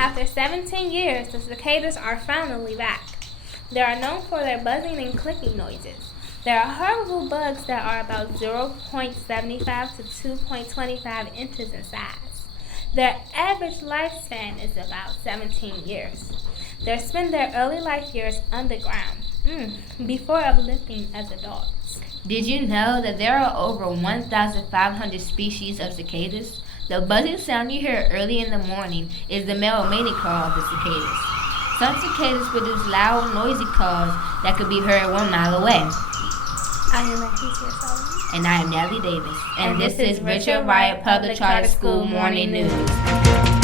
After 17 years, the cicadas are finally back. They are known for their buzzing and clicking noises. They are harmful bugs that are about 0.75 to 2.25 inches in size. Their average lifespan is about 17 years. They spend their early life years underground, before uplifting as adults. Did you know that there are over 1,500 species of cicadas? The buzzing sound you hear early in the morning is the male mating call of the cicadas. Some cicadas produce loud, noisy calls that could be heard 1 mile away. I am Leticia Sullivan. And I am Nellie Davis. And this is Richard Wright Public Charter School Morning News.